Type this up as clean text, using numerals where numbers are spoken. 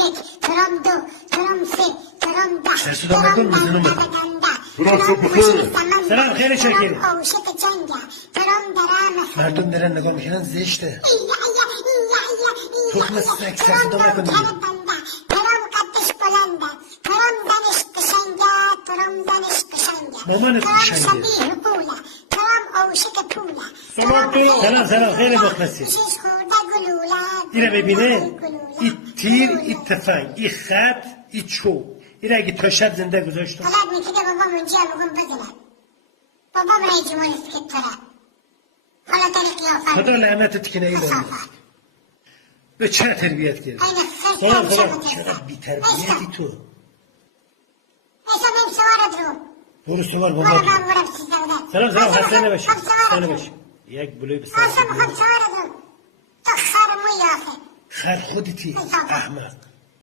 یک، ترام دو، ترام سه، ترام ده، Tersi damadın mızını mı? Burası bıkı. Selam, خیلی شکری. ترام اوشک جنگه، ترام درام مردم دارن نگاه میکنن زشته. تخم سگ ترام صدا نکن دیگه. ترام قدش بلنده، ترام زنش قشنگه، ترام زنش قشنگه، مامانت ترام قشنگه. شبیه پوله، ترام اوشک پوله، سلام خیلی مخلصی. شیش خورده گلوله، اینو ببینه گلوله. این تیر این تفنگ این خط این چوب این اگه تا شب زنده گذاشتم طلب میکرده بابام اونجا بگم بزنه بابام رای جمعه اسکت تره حالا تری قیافت خدا لعنتت کنه ایلان کسافت به چه تربیت کرد این خرس سلام کمشه چقدر بترسه بی تربیتی تو ایسا میم سوارد رو برو سوار برو بابا من برم سیزده سلام خسته نباشی خب سوارد خسته رو نباشی یک بلوی به آسا سر بخواب سوارد رو تو خر موی آخه خر خودتی کسافت. احمق